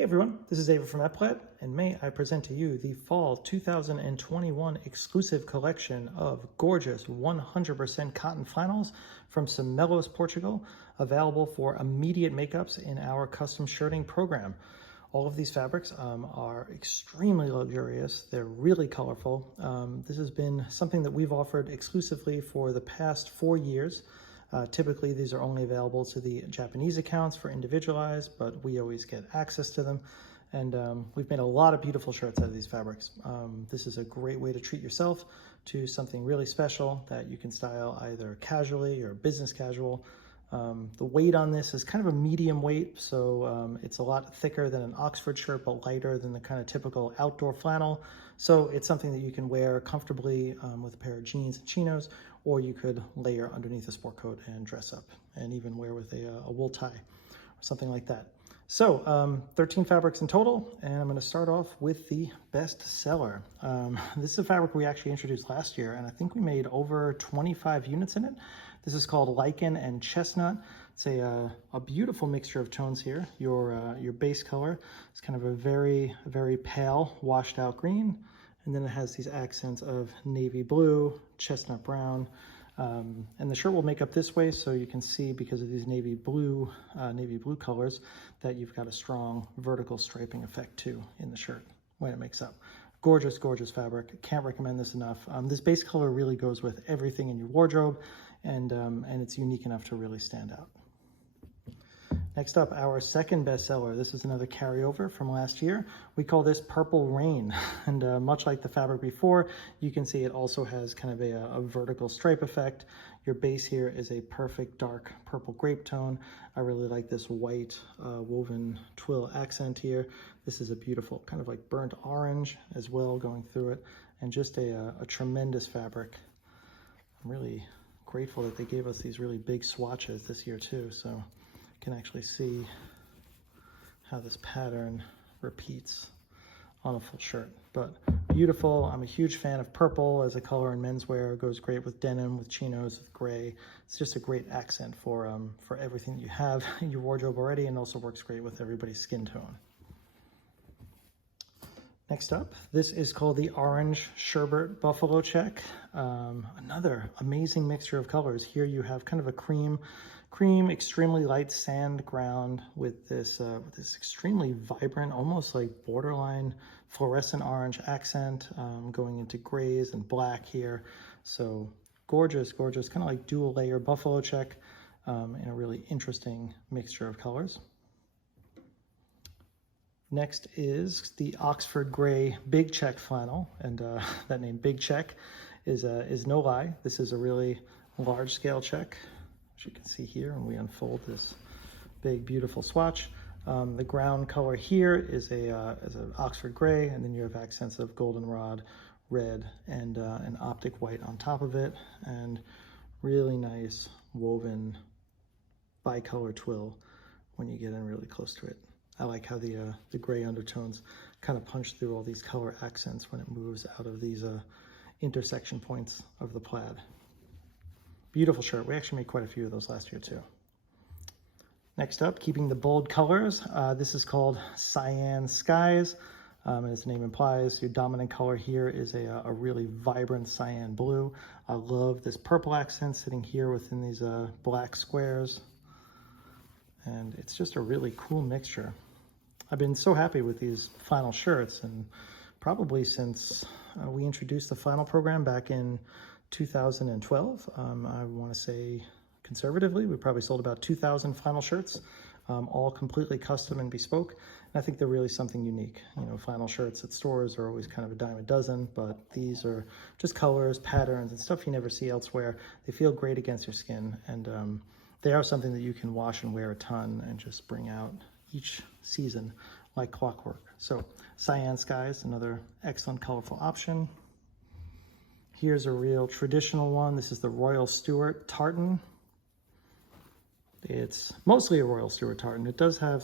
Hey everyone, this is Ava from Plaid, and may I present to you the Fall 2021 exclusive collection of gorgeous 100% cotton flannels from Semelos, Portugal, available for immediate makeups in our custom shirting program. All of these fabrics are extremely luxurious. They're really colorful. This has been something that we've offered exclusively for the past 4 years. Typically, these are only available to the Japanese accounts for individualized, but we always get access to them. And we've made a lot of beautiful shirts out of these fabrics. This is a great way to treat yourself to something really special that you can style either casually or business casual. The weight on this is kind of a medium weight, so it's a lot thicker than an Oxford shirt, but lighter than the kind of typical outdoor flannel. So it's something that you can wear comfortably with a pair of jeans and chinos, or you could layer underneath a sport coat and dress up, and even wear with a wool tie or something like that. So 13 fabrics in total, and I'm going to start off with the best seller. This is a fabric we actually introduced last year, and I think we made over 25 units in it. This is called Lycan and Chestnut. It's a beautiful mixture of tones here. Your base color is kind of a very pale washed out green, and then it has these accents of navy blue, chestnut brown, and the shirt will make up this way, so you can see because of these navy blue colors that you've got a strong vertical striping effect too in the shirt when it makes up. Gorgeous, gorgeous fabric. Can't recommend this enough. This base color really goes with everything in your wardrobe, and it's unique enough to really stand out. Next up, our second bestseller. This is another carryover from last year. We call this Purple Rain, and much like the fabric before, you can see it also has kind of a vertical stripe effect. Your base here is a perfect dark purple grape tone. I really like this white woven twill accent here. This is a beautiful kind of like burnt orange as well going through it, and just a tremendous fabric. I'm really grateful that they gave us these really big swatches this year too, so you can actually see how this pattern repeats on a full shirt. But beautiful. I'm a huge fan of purple as a color in menswear. It goes great with denim, with chinos, with gray. It's just a great accent for everything that you have in your wardrobe already, and also works great with everybody's skin tone. Next up, this is called the Orange Sherbet Buffalo Check. Another amazing mixture of colors. Here you have kind of a cream, extremely light sand ground with this extremely vibrant, almost like borderline fluorescent orange accent, going into grays and black here. So gorgeous, gorgeous, kind of like dual layer buffalo check in a really interesting mixture of colors. Next is the Oxford Gray Big Check flannel, and that name Big Check is no lie. This is a really large scale check, as you can see here, and we unfold this big beautiful swatch. The ground color here is an Oxford Gray, and then you have accents of goldenrod, red, and an optic white on top of it, and really nice woven bicolor twill when you get in really close to it. I like how the gray undertones kind of punch through all these color accents when it moves out of these intersection points of the plaid. Beautiful shirt. We actually made quite a few of those last year too. Next up, keeping the bold colors, this is called Cyan Skies. As the name implies, your dominant color here is a really vibrant cyan blue. I love this purple accent sitting here within these black squares. And it's just a really cool mixture. I've been so happy with these flannel shirts, and probably since we introduced the flannel program back in 2012. I want to say conservatively, we probably sold about 2,000 flannel shirts, all completely custom and bespoke. And I think they're really something unique. You know, flannel shirts at stores are always kind of a dime a dozen, but these are just colors, patterns, and stuff you never see elsewhere. They feel great against your skin, and they are something that you can wash and wear a ton and just bring out each season like clockwork. So Cyan Skies, another excellent colorful option. Here's a real traditional one. This is the Royal Stewart Tartan. It's mostly a Royal Stewart Tartan. It does have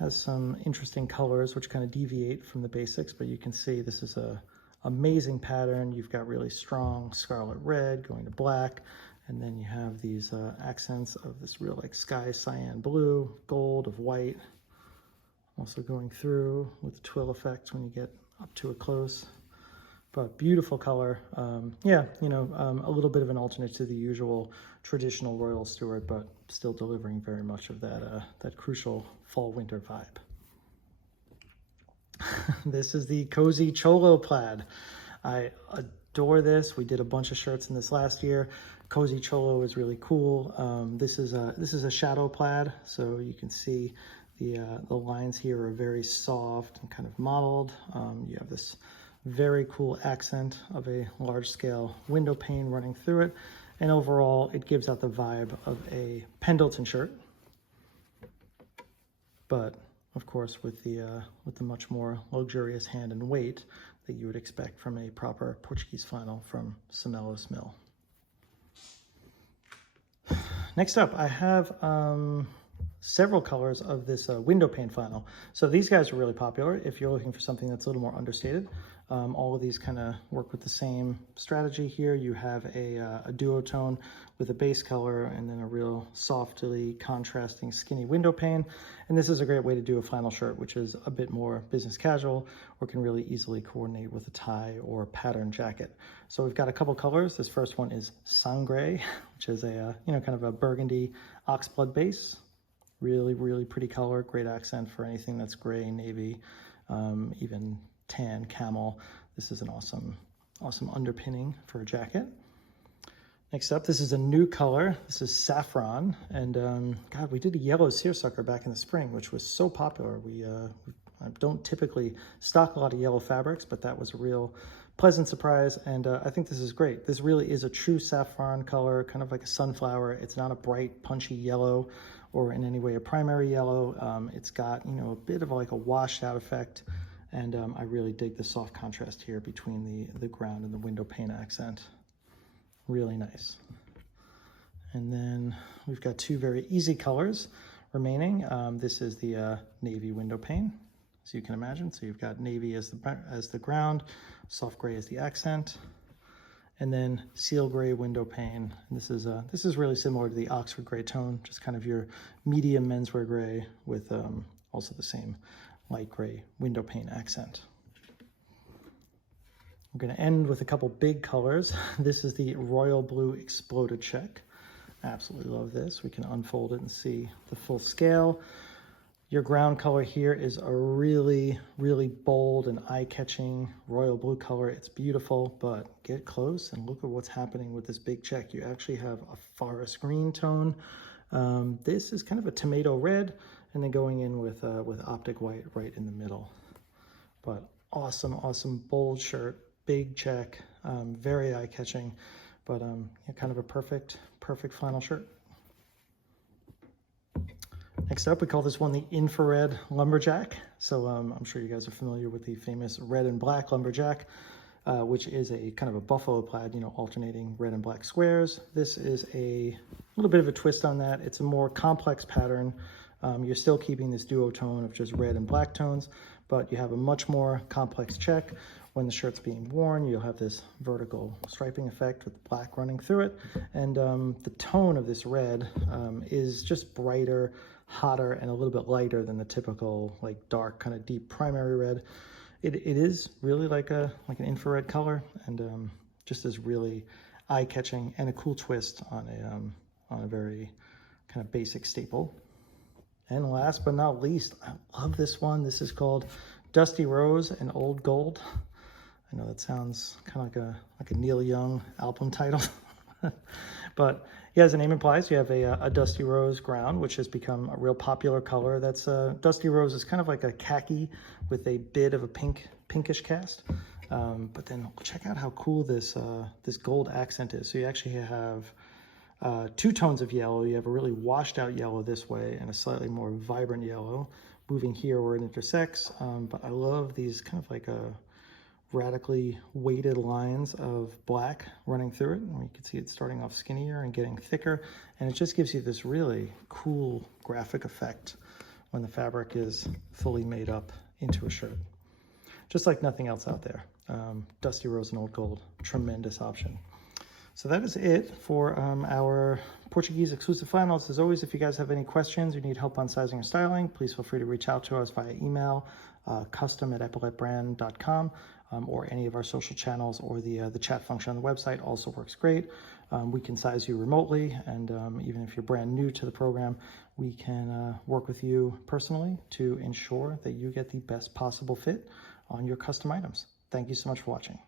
has some interesting colors which kind of deviate from the basics, but you can see this is a amazing pattern. You've got really strong scarlet red going to black, and then you have these accents of this real like sky cyan blue, gold of white. Also going through with the twill effect when you get up to it close. But beautiful color. Yeah, you know, a little bit of an alternate to the usual traditional Royal Stewart, but still delivering very much of that, that crucial fall-winter vibe. This is the Cozy Cholo Plaid. I adore this. We did a bunch of shirts in this last year. Cozy Cholo is really cool. This is a shadow plaid, so you can see the lines here are very soft and kind of mottled. You have this very cool accent of a large scale window pane running through it, and overall it gives out the vibe of a Pendleton shirt, but of course with the much more luxurious hand and weight that you would expect from a proper Portuguese flannel from Samelos Mill. Next up, I have several colors of this Windowpane flannel. So these guys are really popular if you're looking for something that's a little more understated. All of these kind of work with the same strategy here. You have a duotone with a base color and then a real softly contrasting skinny window pane. And this is a great way to do a flannel shirt, which is a bit more business casual or can really easily coordinate with a tie or pattern jacket. So we've got a couple colors. This first one is Sangre, which is a, you know, kind of a burgundy oxblood base. Really, really pretty color, great accent for anything that's gray, navy, even tan, camel. This is an awesome underpinning for a jacket. Next up, this is a new color. This is Saffron, and God, we did a yellow seersucker back in the spring, which was so popular. We don't typically stock a lot of yellow fabrics, but that was a real pleasant surprise, and I think this is great. This really is a true saffron color, kind of like a sunflower. It's not a bright, punchy yellow or in any way a primary yellow. It's got, you know, a bit of like a washed out effect. And I really dig the soft contrast here between the ground and the window pane accent. Really nice. And then we've got two very easy colors remaining. This is the navy window pane, as you can imagine. So you've got navy as the ground, soft gray as the accent, and then seal gray window pane. And this is really similar to the Oxford gray tone, just kind of your medium menswear gray with also the same light gray window pane accent. We're going to end with a couple big colors. This is the royal blue exploded check. Absolutely love this. We can unfold it and see the full scale. Your ground color here is a really, really bold and eye-catching royal blue color. It's beautiful, but get close and look at what's happening with this big check. You actually have a forest green tone. This is kind of a tomato red, and then going in with optic white right in the middle. But awesome, awesome bold shirt, big check, very eye-catching, but yeah, kind of a perfect flannel shirt. Next up, we call this one the infrared lumberjack. So I'm sure you guys are familiar with the famous red and black lumberjack, which is a kind of a buffalo plaid, you know, alternating red and black squares. This is a little bit of a twist on that. It's a more complex pattern. You're still keeping this duotone of just red and black tones, but you have a much more complex check. When the shirt's being worn, you'll have this vertical striping effect with black running through it. And the tone of this red is just brighter, hotter, and a little bit lighter than the typical like dark kind of deep primary red. It is really like an infrared color, and just is really eye-catching and a cool twist on a very kind of basic staple. And last but not least, I love this one. This is called Dusty Rose and Old Gold. I know that sounds kind of like a Neil Young album title, but yeah, as the name implies, you have a dusty rose ground, which has become a real popular color. That's dusty rose is kind of like a khaki with a bit of a pinkish cast. But then check out how cool this gold accent is. So you actually have two tones of yellow. You have a really washed out yellow this way and a slightly more vibrant yellow moving here where it intersects. But I love these kind of like radically weighted lines of black running through it. And you can see it starting off skinnier and getting thicker. And it just gives you this really cool graphic effect when the fabric is fully made up into a shirt. Just like nothing else out there. Dusty Rose and Old Gold, tremendous option. So that is it for our Portuguese exclusive flannels. As always, if you guys have any questions or need help on sizing or styling, please feel free to reach out to us via email, custom@epaulettebrand.com, or any of our social channels, or the chat function on the website also works great. We can size you remotely, and even if you're brand new to the program, we can work with you personally to ensure that you get the best possible fit on your custom items. Thank you so much for watching.